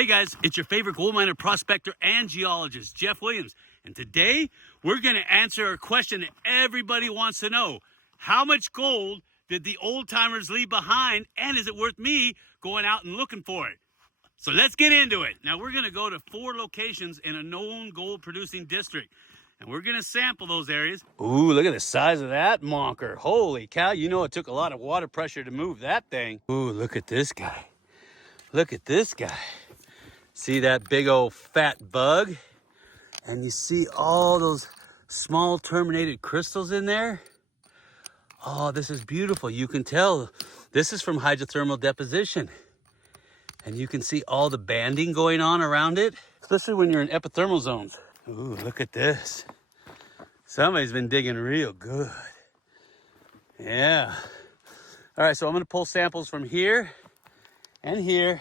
Hey guys, it's your favorite gold miner, prospector, and geologist, Jeff Williams. And today, we're going to answer a question that everybody wants to know. How much gold did the old timers leave behind, and is it worth me going out and looking for it? So let's get into it. Now, we're going to go to 4 locations in a known gold producing district. And we're going to sample those areas. Ooh, look at the size of that monker. Holy cow, you know it took a lot of water pressure to move that thing. Ooh, look at this guy. Look at this guy. See that big old fat bug? And you see all those small terminated crystals in there? Oh, this is beautiful. You can tell this is from hydrothermal deposition. And you can see all the banding going on around it, especially when you're in epithermal zones. Ooh, look at this. Somebody's been digging real good. Yeah. All right, so I'm gonna pull samples from here and here.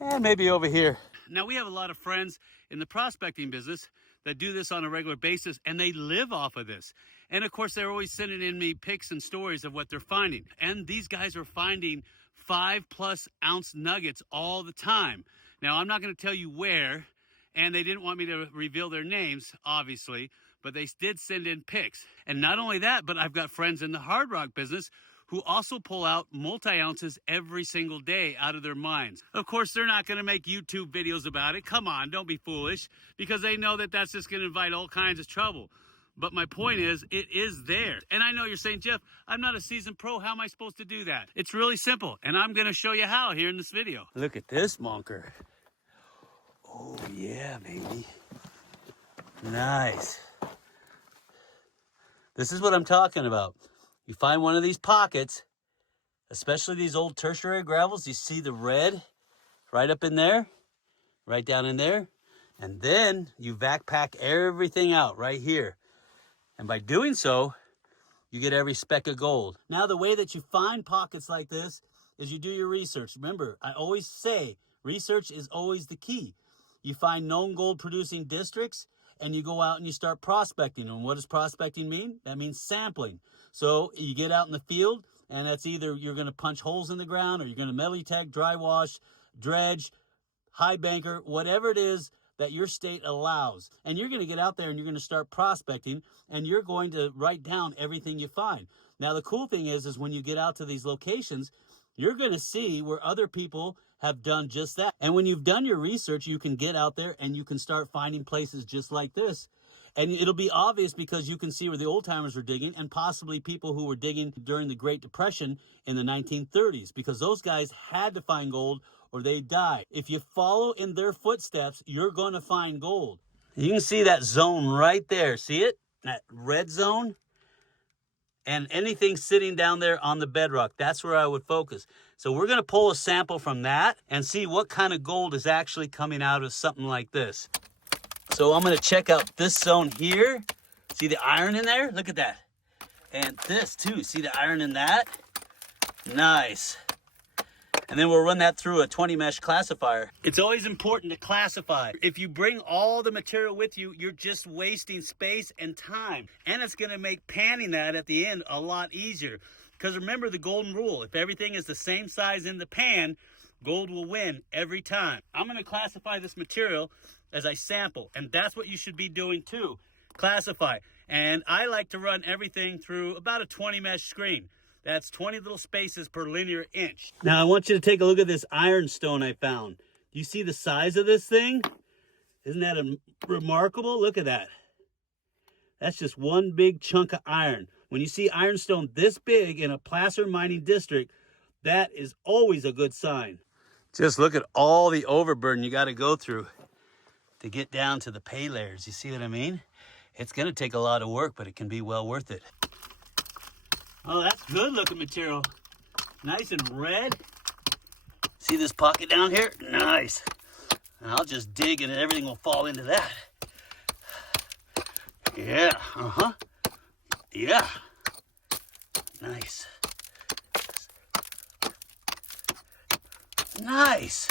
And maybe over here. Now, we have a lot of friends in the prospecting business that do this on a regular basis, and they live off of this. And of course, they're always sending in me pics and stories of what they're finding. And these guys are finding 5+ ounce nuggets all the time. Now, I'm not going to tell you where, and they didn't want me to reveal their names, obviously, but they did send in pics. And not only that, but I've got friends in the hard rock business who also pull out multi-ounces every single day out of their mines. Of course, they're not gonna make YouTube videos about it. Come on, don't be foolish, because they know that that's just gonna invite all kinds of trouble. But my point is, it is there. And I know you're saying, Jeff, I'm not a seasoned pro. How am I supposed to do that? It's really simple, and I'm gonna show you how here in this video. Look at this monker. Oh yeah, baby. Nice. This is what I'm talking about. You find one of these pockets, especially these old tertiary gravels, you see the red right up in there, right down in there, and then you vac pack everything out right here. And by doing so, you get every speck of gold. Now, the way that you find pockets like this is you do your research. Remember, I always say research is always the key. You find known gold producing districts, and you go out and you start prospecting. And what does prospecting mean? That means sampling. So you get out in the field, and that's either you're going to punch holes in the ground, or you're going to Melitech, dry wash, dredge, high banker, whatever it is that your state allows. And you're going to get out there and you're going to start prospecting, and you're going to write down everything you find. Now, the cool thing is when you get out to these locations, you're going to see where other people have done just that. And when you've done your research, you can get out there and you can start finding places just like this. And it'll be obvious because you can see where the old timers were digging, and possibly people who were digging during the Great Depression in the 1930s, because those guys had to find gold or they die. If you follow in their footsteps, you're going to find gold. You can see that zone right there. See it? That red zone? And anything sitting down there on the bedrock, that's where I would focus. So we're going to pull a sample from that and see what kind of gold is actually coming out of something like this. So I'm going to check out this zone here. See the iron in there? Look at that. And this too. See the iron in that? Nice. And then we'll run that through a 20 mesh classifier. It's always important to classify. If you bring all the material with you, you're just wasting space and time. And it's going to make panning that at the end a lot easier. Because remember the golden rule. If everything is the same size in the pan, gold will win every time. I'm going to classify this material as I sample. And that's what you should be doing too. Classify. And I like to run everything through about a 20 mesh screen. That's 20 little spaces per linear inch. Now I want you to take a look at this ironstone I found. Do you see the size of this thing? Isn't that remarkable? Look at that. That's just one big chunk of iron. When you see ironstone this big in a placer mining district, that is always a good sign. Just look at all the overburden you got to go through to get down to the pay layers. You see what I mean? It's going to take a lot of work, but it can be well worth it. Oh, that's good looking material. Nice and red. See this pocket down here? Nice. And I'll just dig and everything will fall into that. Yeah, Yeah. Nice. Nice.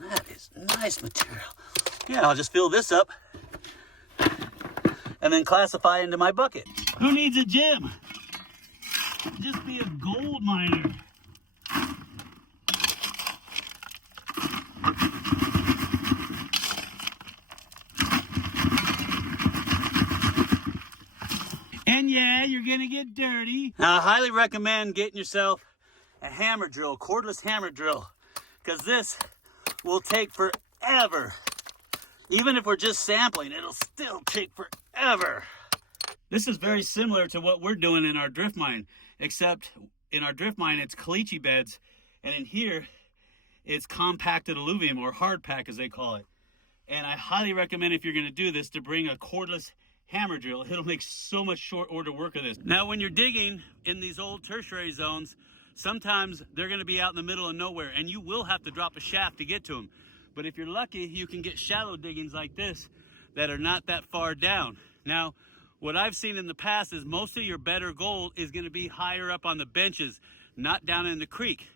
That is nice material. Yeah, I'll just fill this up and then classify into my bucket. Who needs a gym? Just be a gold miner. yeah, you're gonna get dirty. Now, I highly recommend getting yourself a hammer drill, cordless hammer drill, because this will take forever. Even if we're just sampling, it'll still take forever. This is very similar to what we're doing in our drift mine, except in our drift mine, it's caliche beds, and in here, it's compacted alluvium, or hard pack as they call it. And I highly recommend, if you're gonna do this, to bring a cordless hammer drill. It'll make so much short order work of this. Now, when you're digging in these old tertiary zones, sometimes they're gonna be out in the middle of nowhere, and you will have to drop a shaft to get to them. But if you're lucky, you can get shallow diggings like this that are not that far down. Now, what I've seen in the past is most of your better gold is gonna be higher up on the benches, not down in the creek.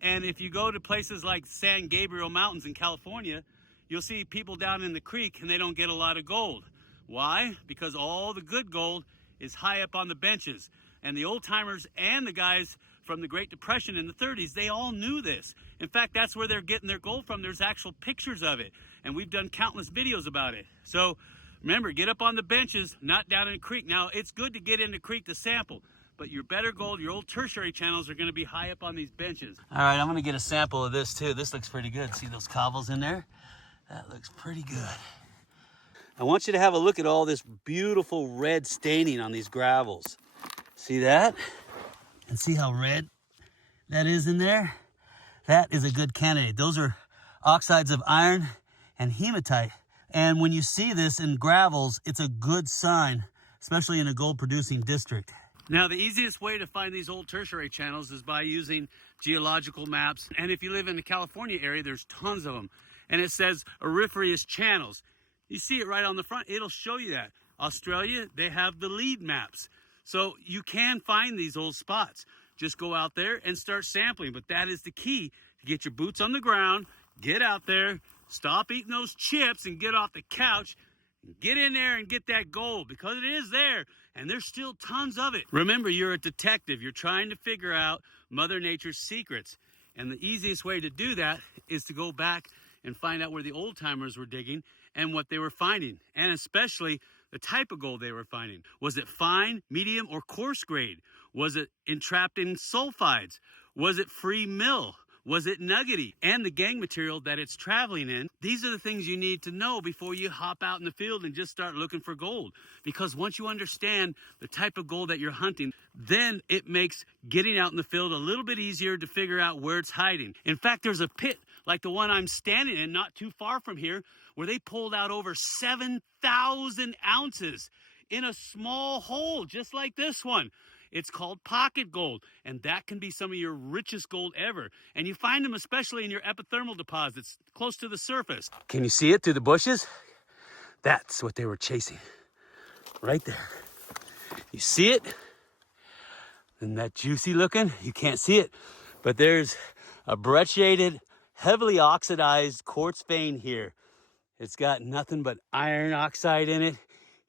And if you go to places like San Gabriel Mountains in California, you'll see people down in the creek and they don't get a lot of gold. Why? Because all the good gold is high up on the benches. And the old timers and the guys from the Great Depression in the 30s, they all knew this. In fact, that's where they're getting their gold from. There's actual pictures of it. And we've done countless videos about it. So remember, get up on the benches, not down in the creek. Now, it's good to get in the creek to sample, but your better gold, your old tertiary channels are gonna be high up on these benches. All right, I'm gonna get a sample of this too. This looks pretty good. See those cobbles in there? That looks pretty good. I want you to have a look at all this beautiful red staining on these gravels. See that? And see how red that is in there? That is a good candidate. Those are oxides of iron and hematite. And when you see this in gravels, it's a good sign, especially in a gold producing district. Now, the easiest way to find these old tertiary channels is by using geological maps. And if you live in the California area, there's tons of them. And it says auriferous channels. You see it right on the front. It'll show you that. Australia, they have the lead maps. So you can find these old spots. Just go out there and start sampling. But that is the key, to get your boots on the ground, get out there, stop eating those chips and get off the couch, and get in there and get that gold, because it is there and there's still tons of it. Remember, you're a detective. You're trying to figure out Mother Nature's secrets. And the easiest way to do that is to go back and find out where the old timers were digging and what they were finding, and especially the type of gold they were finding. Was it fine, medium, or coarse grade? Was it entrapped in sulfides? Was it free mill? Was it nuggety? And the gangue material that it's traveling in. These are the things you need to know before you hop out in the field and just start looking for gold. Because once you understand the type of gold that you're hunting, then it makes getting out in the field a little bit easier to figure out where it's hiding. In fact, there's a pit like the one I'm standing in, not too far from here, where they pulled out over 7,000 ounces in a small hole, just like this one. It's called pocket gold, and that can be some of your richest gold ever. And you find them especially in your epithermal deposits, close to the surface. Can you see it through the bushes? That's what they were chasing, right there. You see it? Isn't that juicy looking? You can't see it, but there's a brecciated, heavily oxidized quartz vein here. It's got nothing but iron oxide in it,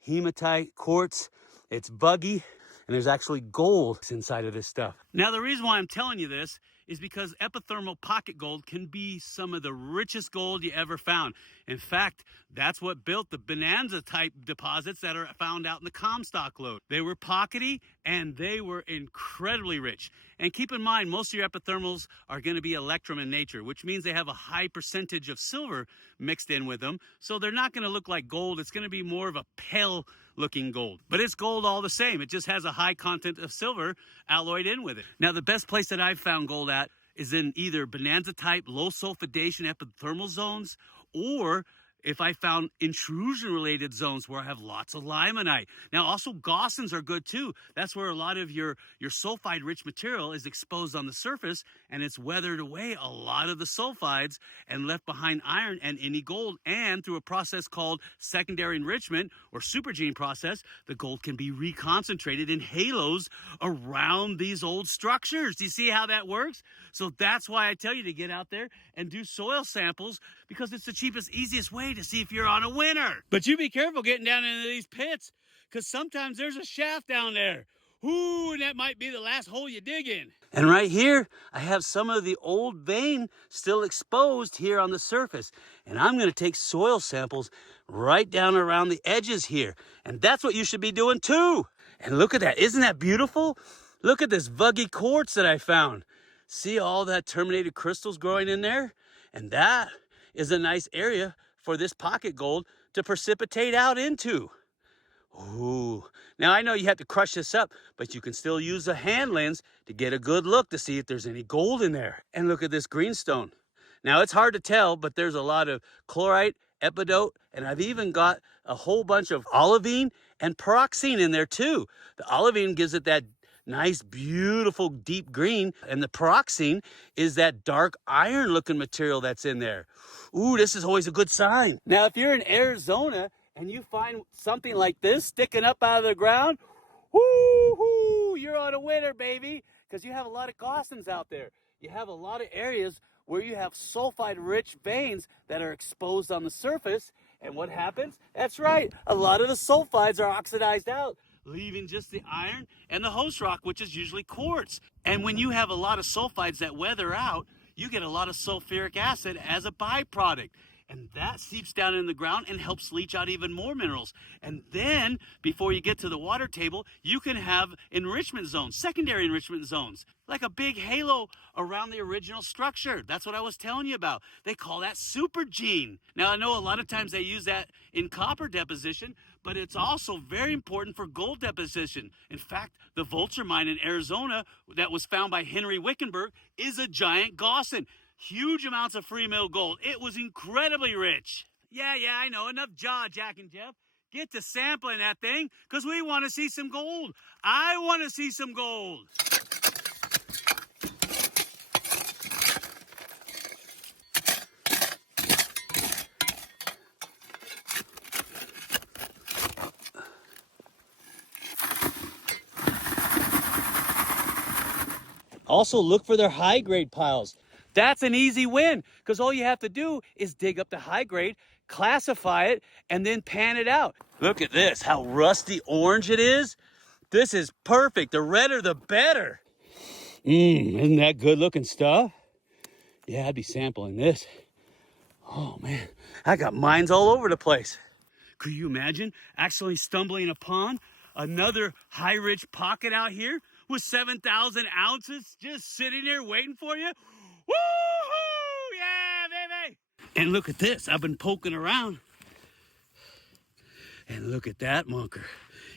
hematite, quartz. It's buggy. And there's actually gold inside of this stuff. Now, the reason why I'm telling you this is because epithermal pocket gold can be some of the richest gold you ever found. In fact, that's what built the bonanza type deposits that are found out in the Comstock lode. They were pockety and they were incredibly rich. And keep in mind, most of your epithermals are going to be electrum in nature, which means they have a high percentage of silver mixed in with them. So they're not going to look like gold. It's going to be more of a pale looking gold, but it's gold all the same. It just has a high content of silver alloyed in with it. Now, the best place that I've found gold at is in either bonanza type low sulfidation epithermal zones, or if I found intrusion related zones where I have lots of limonite. Now, also Gaussons are good too. That's where a lot of your sulfide rich material is exposed on the surface, and it's weathered away a lot of the sulfides and left behind iron and any gold. And through a process called secondary enrichment or supergene process, the gold can be reconcentrated in halos around these old structures. Do you see how that works? So that's why I tell you to get out there and do soil samples, because it's the cheapest, easiest way to see if you're on a winner. But you be careful getting down into these pits, because sometimes there's a shaft down there. Ooh, and that might be the last hole you dig in. And right here, I have some of the old vein still exposed here on the surface. And I'm gonna take soil samples right down around the edges here. And that's what you should be doing too. And look at that. Isn't that beautiful? Look at this vuggy quartz that I found. See all that terminated crystals growing in there? And that is a nice area for this pocket gold to precipitate out into. Ooh. Now I know you have to crush this up, but you can still use a hand lens to get a good look to see if there's any gold in there. And look at this greenstone. Now it's hard to tell, but there's a lot of chlorite, epidote, and I've even got a whole bunch of olivine and pyroxene in there too. The olivine gives it that nice, beautiful, deep green, and the pyroxene is that dark iron looking material that's in there. Ooh, this is always a good sign. Now, if you're in Arizona and you find something like this sticking up out of the ground, woo-hoo, you're on a winner, baby, because you have a lot of gossans out there. You have a lot of areas where you have sulfide-rich veins that are exposed on the surface, and what happens? That's right, a lot of the sulfides are oxidized out, leaving just the iron and the host rock, which is usually quartz. And when you have a lot of sulfides that weather out, you get a lot of sulfuric acid as a byproduct. And that seeps down in the ground and helps leach out even more minerals. And then, before you get to the water table, you can have enrichment zones, secondary enrichment zones, like a big halo around the original structure. That's what I was telling you about. They call that supergene. Now, I know a lot of times they use that in copper deposition, but it's also very important for gold deposition. In fact, the Vulture mine in Arizona that was found by Henry Wickenburg is a giant gossan. Huge amounts of free mill gold. It was incredibly rich. Yeah, I know. Enough jaw, Jack and Jeff. Get to sampling that thing, because we want to see some gold. I want to see some gold. Also, look for their high-grade piles. That's an easy win, because all you have to do is dig up the high grade, classify it, and then pan it out. Look at this, how rusty orange it is. This is perfect. The redder, the better. Isn't that good looking stuff? Yeah, I'd be sampling this. Oh man, I got mines all over the place. Could you imagine actually stumbling upon another high-rich pocket out here with 7,000 ounces just sitting there waiting for you? Woo-hoo! Yeah, baby! And look at this. I've been poking around. And look at that munker.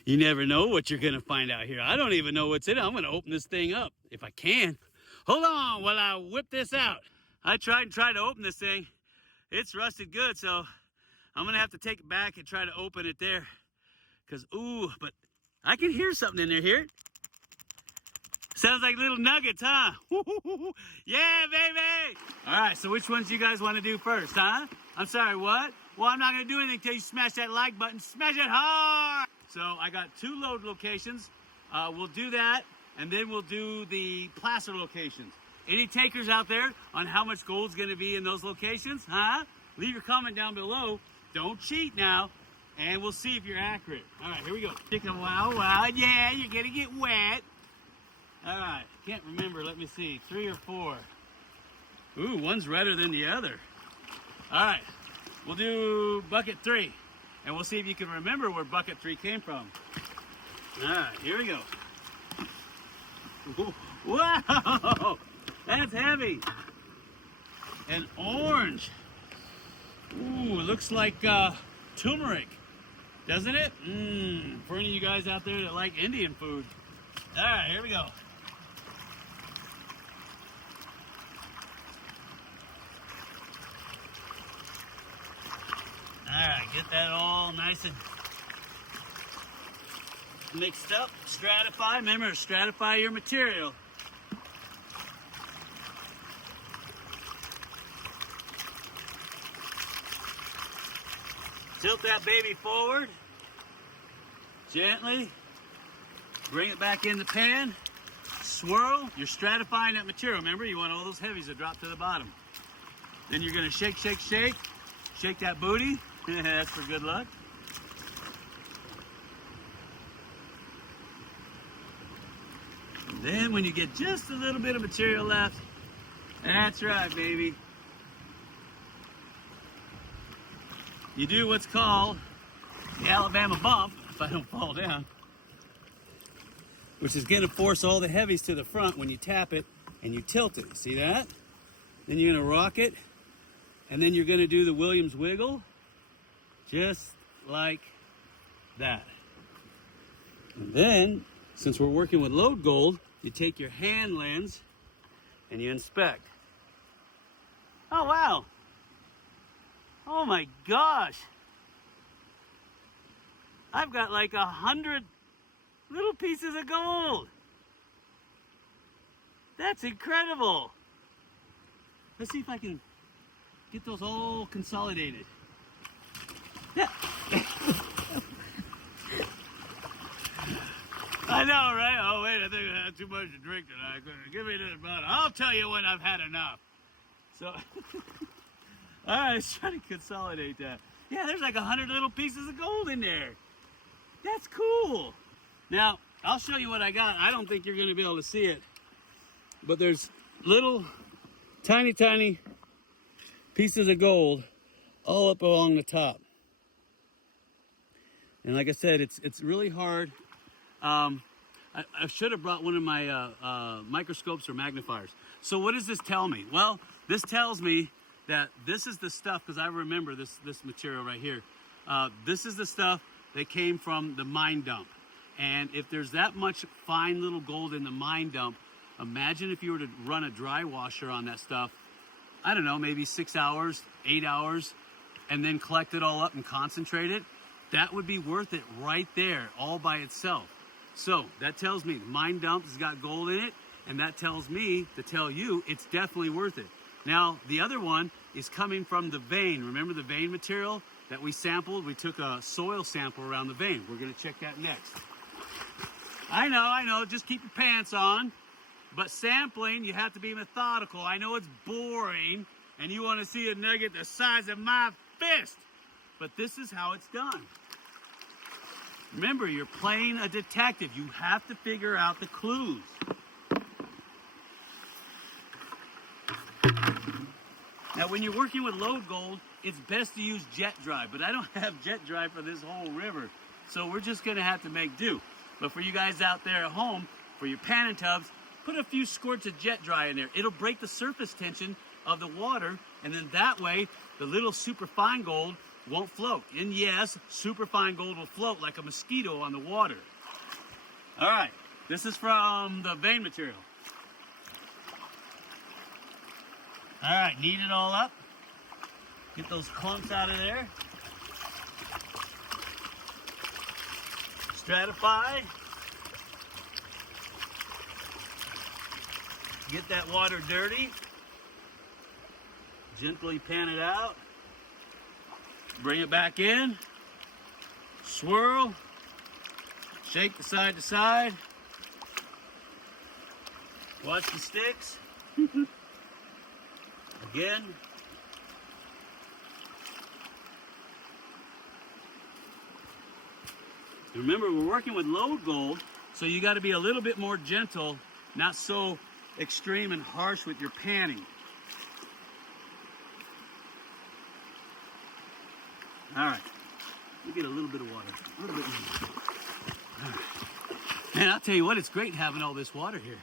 You never know what you're going to find out here. I don't even know what's in it. I'm going to open this thing up if I can. Hold on while I whip this out. I tried to open this thing. It's rusted good, so I'm going to have to take it back and try to open it there. Because, ooh, but I can hear something in there. Hear it? Sounds like little nuggets, huh? Yeah, baby! All right, so which ones you guys want to do first, huh? I'm sorry, what? Well, I'm not going to do anything until you smash that like button. Smash it hard! So I got 2 load locations. We'll do that, and then we'll do the placer locations. Any takers out there on how much gold's going to be in those locations, huh? Leave your comment down below. Don't cheat now, and we'll see if you're accurate. All right, here we go. Chicken wow, yeah, you're going to get wet. All right, can't remember. Let me see. 3 or 4. Ooh, one's redder than the other. All right, we'll do bucket 3, and we'll see if you can remember where bucket 3 came from. All right, here we go. Ooh, wow, that's heavy. And orange. Ooh, it looks like turmeric, doesn't it? For any of you guys out there that like Indian food. All right, here we go. All right, get that all nice and mixed up. Stratify. Remember to stratify your material. Tilt that baby forward. Gently. Bring it back in the pan. Swirl. You're stratifying that material. Remember, you want all those heavies to drop to the bottom. Then you're going to shake, shake, shake. Shake that booty. That's for good luck. And then when you get just a little bit of material left, that's right, baby. You do what's called the Alabama bump, if I don't fall down. which is going to force all the heavies to the front when you tap it and you tilt it. See that? Then you're going to rock it, and then you're going to do the Williams wiggle, just like that. And then, since we're working with Lode Gold, you take your hand lens and you inspect. Oh, wow. Oh my gosh. I've got like 100 little pieces of gold. That's incredible. Let's see if I can get those all consolidated. Yeah. I know, right? Oh, wait, I think I had too much to drink tonight. Give me this bottle. I'll tell you when I've had enough. So, all right, let's try to consolidate that. Yeah, there's like 100 little pieces of gold in there. That's cool. Now, I'll show you what I got. I don't think you're going to be able to see it, but there's little tiny, tiny pieces of gold all up along the top. And like I said, it's really hard. I should have brought one of my microscopes or magnifiers. So what does this tell me? Well, this tells me that this is the stuff, because I remember this material right here. This is the stuff that came from the mine dump. And if there's that much fine little gold in the mine dump, imagine if you were to run a dry washer on that stuff, I don't know, maybe 6 hours, 8 hours, and then collect it all up and concentrate it. That would be worth it right there, all by itself. So that tells me the mine dump has got gold in it, and that tells me to tell you it's definitely worth it. Now, the other one is coming from the vein. Remember the vein material that we sampled? We took a soil sample around the vein. We're gonna check that next. I know, just keep your pants on. But sampling, you have to be methodical. I know it's boring, and you wanna see a nugget the size of my fist, but this is how it's done. Remember, you're playing a detective. You have to figure out the clues. Now, when you're working with Lode Gold, it's best to use jet dry, but I don't have jet dry for this whole river, so we're just gonna have to make do. But for you guys out there at home, for your pan and tubs, put a few squirts of jet dry in there. It'll break the surface tension of the water, and then that way, the little super fine gold won't float. And yes, super fine gold will float like a mosquito on the water. All right, this is from the vein material. All right, knead it all up. Get those clumps out of there. Stratify. Get that water dirty. Gently pan it out. Bring it back in. Swirl. Shake the side to side. Watch the sticks. Again. Remember, we're working with Lode Gold, so you got to be a little bit more gentle, not so extreme and harsh with your panning. All right, we get a little bit of water, a little bit more. All right. Man, I'll tell you what, it's great having all this water here.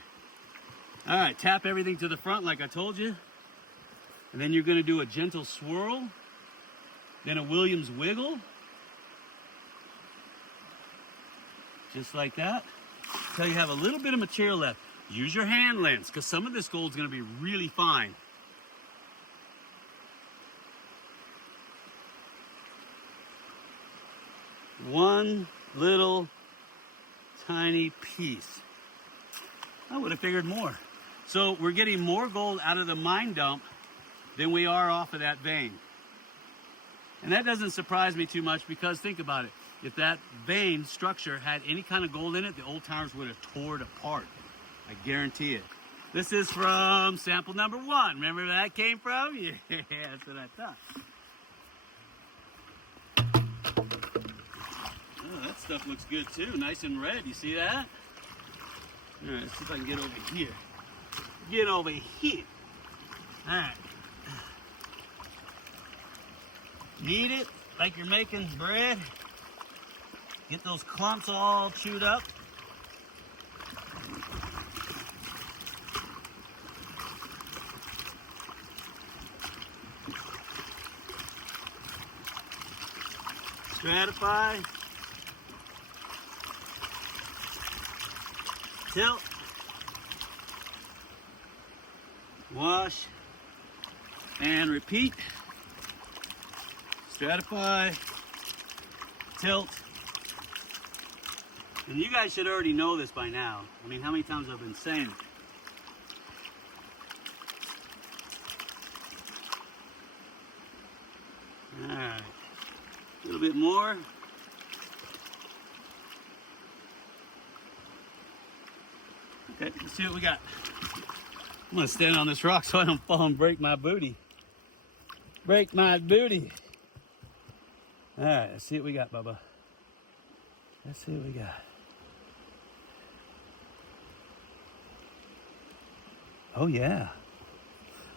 All right, tap everything to the front like I told you. And then you're gonna do a gentle swirl, then a Williams wiggle. Just like that, until you have a little bit of material left. Use your hand lens, because some of this gold's gonna be really fine. One little tiny piece. I would have figured more. So we're getting more gold out of the mine dump than we are off of that vein. And that doesn't surprise me too much, because think about it. If that vein structure had any kind of gold in it, the old timers would have tore it apart. I guarantee it. This is from sample number 1. Remember where that came from? Yeah, that's what I thought. Oh, that stuff looks good too. Nice and red. You see that? All right, let's see if I can get over here. Get over here. All right. Knead it like you're making bread. Get those clumps all chewed up. stratify, tilt, wash, and repeat. Stratify, tilt. And you guys should already know this by now. I mean, how many times I've been saying it. Alright, a little bit more. Okay, let's see what we got. I'm gonna stand on this rock so I don't fall and break my booty. Break my booty. Alright, let's see what we got, Bubba. Let's see what we got. Oh yeah,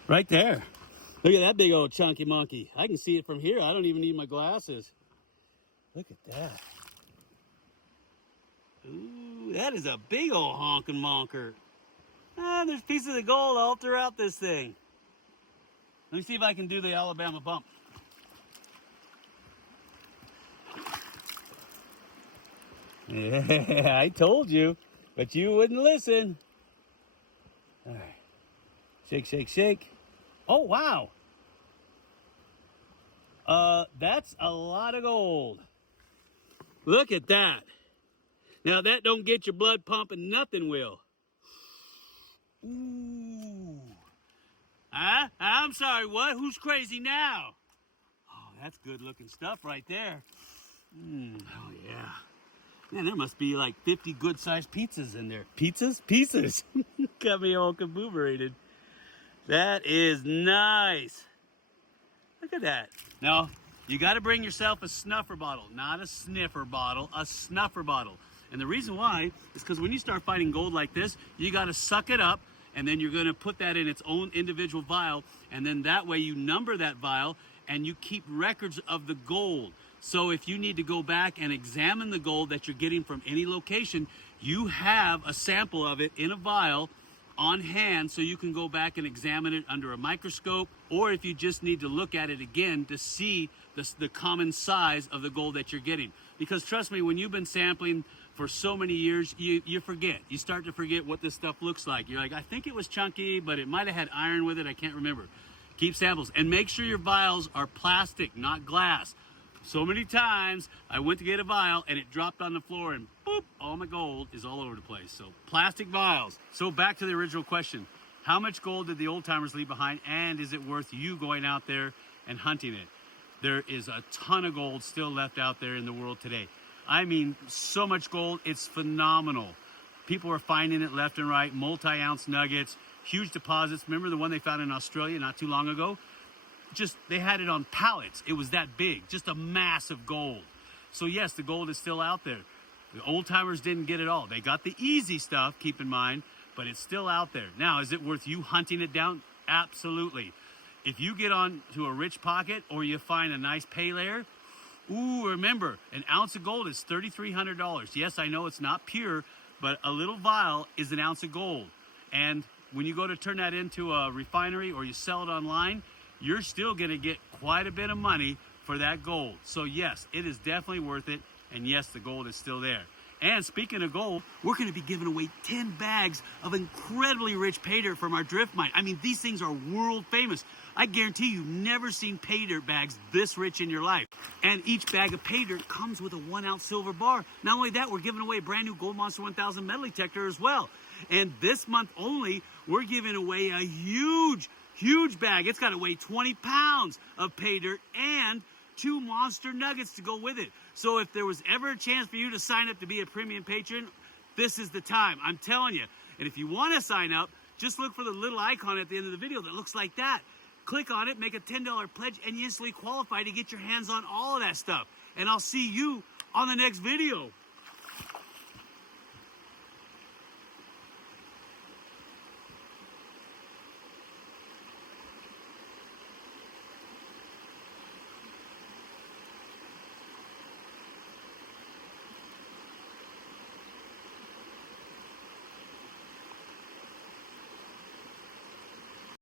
right there. Look at that big old chunky monkey. I can see it from here. I don't even need my glasses. Look at that. Ooh, that is a big old honkin' monker. Ah, there's pieces of gold all throughout this thing. Let me see if I can do the Alabama bump. Yeah, I told you, but you wouldn't listen. All right. Shake, shake, shake. Oh, wow. That's a lot of gold. Look at that. Now that don't get your blood pumping, nothing will. Ooh. Huh? I'm sorry, what? Who's crazy now? Oh, that's good looking stuff right there. Oh yeah. Man, there must be like 50 good sized pizzas in there. Pizzas? Pieces. Got me all kaboomerated. That is nice. Look at that. Now, you got to bring yourself a snuffer bottle, not a sniffer bottle, a snuffer bottle. And the reason why is because when you start finding gold like this, you got to suck it up, and then you're going to put that in its own individual vial, and then that way you number that vial and you keep records of the gold. So if you need to go back and examine the gold that you're getting from any location, you have a sample of it in a vial on hand, so you can go back and examine it under a microscope, or if you just need to look at it again to see the common size of the gold that you're getting. Because trust me, when you've been sampling for so many years, you forget. You start to forget what this stuff looks like. You're like, I think it was chunky, but it might have had iron with it. I can't remember. Keep samples. And make sure your vials are plastic, not glass. So many times I went to get a vial and it dropped on the floor and boop, all my gold is all over the place. So plastic vials. So back to the original question. How much gold did the old timers leave behind, and is it worth you going out there and hunting it? There is a ton of gold still left out there in the world today. I mean, so much gold, it's phenomenal. People are finding it left and right, multi-ounce nuggets, huge deposits. Remember the one they found in Australia not too long ago? Just, they had it on pallets. It was that big, just a mass of gold. So yes, the gold is still out there. The old timers didn't get it all. They got the easy stuff, keep in mind, but it's still out there. Now, is it worth you hunting it down? Absolutely. If you get on to a rich pocket or you find a nice pay layer, ooh, remember, an ounce of gold is $3,300. Yes, I know it's not pure, but a little vial is an ounce of gold. And when you go to turn that into a refinery or you sell it online, you're still going to get quite a bit of money for that gold. So yes, it is definitely worth it. And yes, the gold is still there. And speaking of gold, we're going to be giving away 10 bags of incredibly rich pay dirt from our drift mine. I mean, these things are world famous. I guarantee you've never seen pay dirt bags this rich in your life. And each bag of pay dirt comes with a 1 ounce silver bar. Not only that, we're giving away a brand new Gold Monster 1000 metal detector as well. And this month only, we're giving away a huge bag. It's got to weigh 20 pounds of pay dirt and 2 monster nuggets to go with it. So if there was ever a chance for you to sign up to be a premium patron, this is the time. I'm telling you. And if you want to sign up, just look for the little icon at the end of the video that looks like that. Click on it, make a $10 pledge, and you instantly qualify to get your hands on all of that stuff. And I'll see you on the next video.